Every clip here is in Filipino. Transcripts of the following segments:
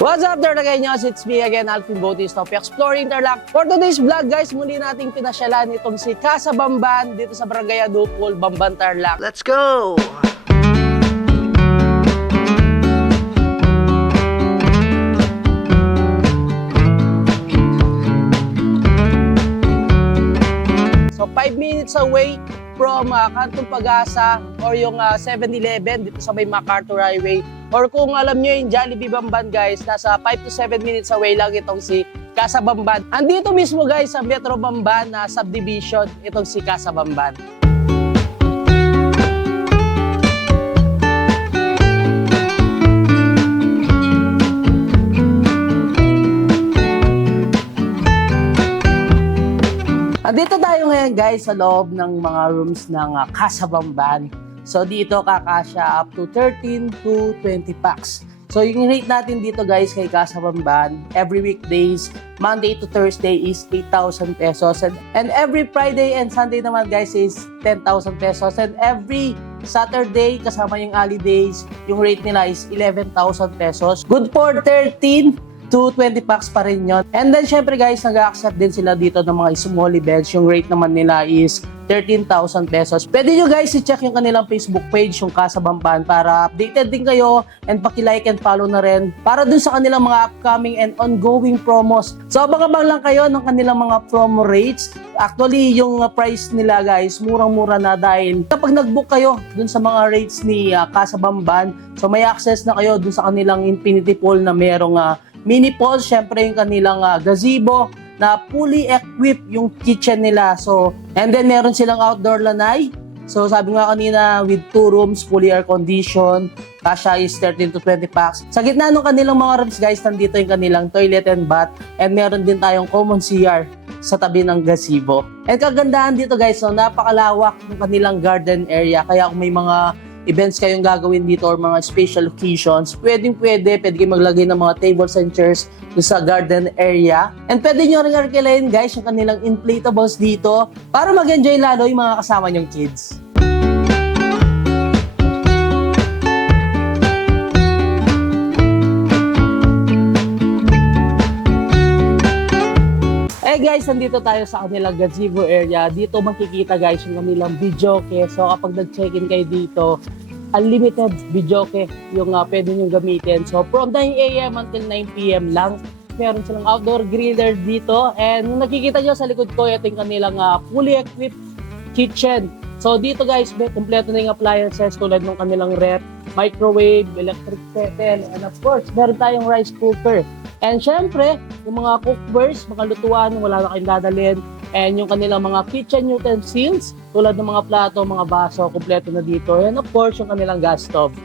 What's up there guys? It's me again, Alvin Bautista of Exploring Tarlac. For today's vlog guys, muli nating pinasyalan itong si Casa Bamban dito sa Barangay Adupol, Bamban, Tarlac. Let's go! So 5 minutes away from Kantong Pag-asa or yung 7-Eleven dito sa may MacArthur Highway. Or kung alam nyo yung Jollibee Bamban guys, nasa 5 to 7 minutes away lang itong si Casa Bamban. Andito mismo guys sa Metro Bamban na subdivision itong si Casa Bamban. Andito tayo ngayon guys sa loob ng mga rooms ng Casa Bamban. So dito kakasya up to 13 to 20 packs. So yung rate natin dito guys kay Casa Bamban, every weekdays, Monday to Thursday is 8,000 pesos. And every Friday and Sunday naman guys is 10,000 pesos. And every Saturday kasama yung holidays, yung rate nila is 11,000 pesos. Good for 13 to 20 packs pa rin yun. And then syempre guys, nag-accept din sila dito ng mga small events. Yung rate naman nila is 13,000 pesos. Pwede nyo guys i-check yung kanilang Facebook page, yung Casa Bamban, para updated din kayo and paki-like and follow na rin para dun sa kanilang mga upcoming and ongoing promos. So abang-abang lang kayo ng kanilang mga promo rates. Actually, yung price nila guys, murang-mura na dahil kapag nag-book kayo dun sa mga rates ni Casa Bamban, so may access na kayo dun sa kanilang infinity pool na merong mini pool, syempre yung kanilang gazebo na fully equipped yung kitchen nila. So, and then meron silang outdoor lanay. So, sabi nga kanina, with 2 rooms, fully air conditioned, kasya is 13 to 20 packs. Sa gitna ng kanilang mga rooms guys, nandito yung kanilang toilet and bath, and meron din tayong common CR sa tabi ng gazebo. And kagandahan dito guys, so napakalawak ng kanilang garden area, kaya kung may mga events kayong gagawin dito or mga special occasions, pwede kayong maglagay ng mga tables and chairs sa garden area. And pwede nyo rin arkilayin guys yung kanilang inflatables dito para mag-enjoy lalo yung mga kasama nyong kids. Eh guys, nandito tayo sa kanilang gazebo area. Dito makikita guys yung kanilang videoke. So kapag nag-check-in kayo dito, unlimited videoke yung pwede nyo gamitin. So from 9 AM until 9 PM lang. Meron silang outdoor griller dito. And kung nakikita nyo sa likod ko, ito yung kanilang fully equipped kitchen. So dito guys, kompleto na yung appliances tulad ng kanilang ref, microwave, electric kettle, and of course, meron tayong rice cooker. And syempre, yung mga cookwares, mga lutuan, wala na kayong dadalhin. And yung kanilang mga kitchen utensils, tulad ng mga plato, mga baso, kompleto na dito. And of course, yung kanilang gas stove.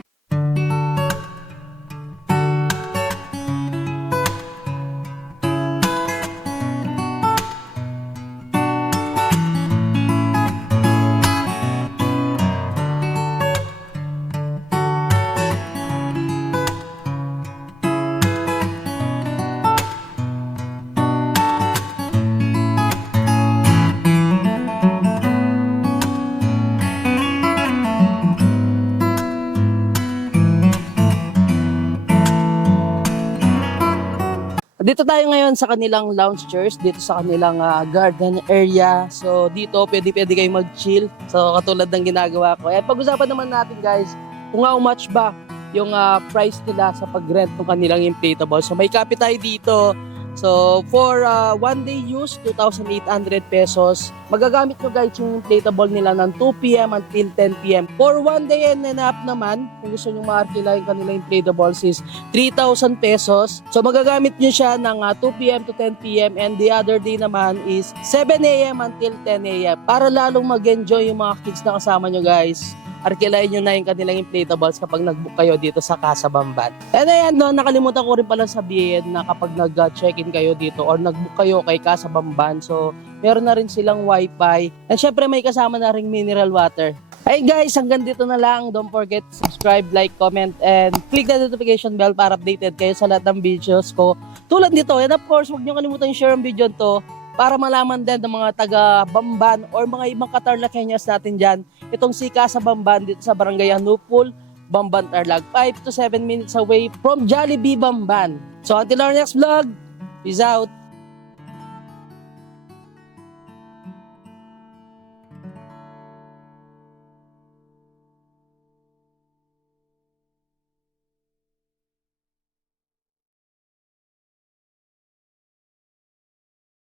Dito tayo ngayon sa kanilang lounge chairs, dito sa kanilang garden area. So dito pwede kayong mag-chill. So katulad ng ginagawa ko. Eh pag-usapan naman natin guys, kung how much ba yung price nila sa pag-rent ng kanilang inflatable. So may kapit tayo dito. So for 1 day use, 2,800 pesos. Magagamit nyo guys yung inflatable nila ng 2 PM until 10 PM. For 1 day and a half naman, kung gusto nyo ma-arkila yung kanilang inflatables is 3,000 pesos. So magagamit nyo siya ng 2 PM to 10 PM, and the other day naman is 7 AM until 10 AM. Para lalong mag-enjoy yung mga kids na kasama nyo guys. Arkilayin nyo na yung kanilang inflatables kapag nag-book kayo dito sa Casa Bamban. And ayan, no, nakalimutan ko rin pala sabihin na kapag nag-check-in kayo dito or nag-book kayo kay Casa Bamban, so meron na rin silang wifi. And syempre may kasama na ring mineral water. Hey guys, hanggang dito na lang. Don't forget to subscribe, like, comment, and click the notification bell para updated kayo sa lahat ng videos ko. Tulad nito, and of course, huwag nyo kalimutan share ang video to para malaman din ng mga taga-Bamban or mga ibang Katarlakenyas natin dyan itong si Casa Bamban dito sa Barangay Adupol, Bamban, Tarlac. 5 to 7 minutes away from Jollibee Bamban. So until our next vlog, peace out!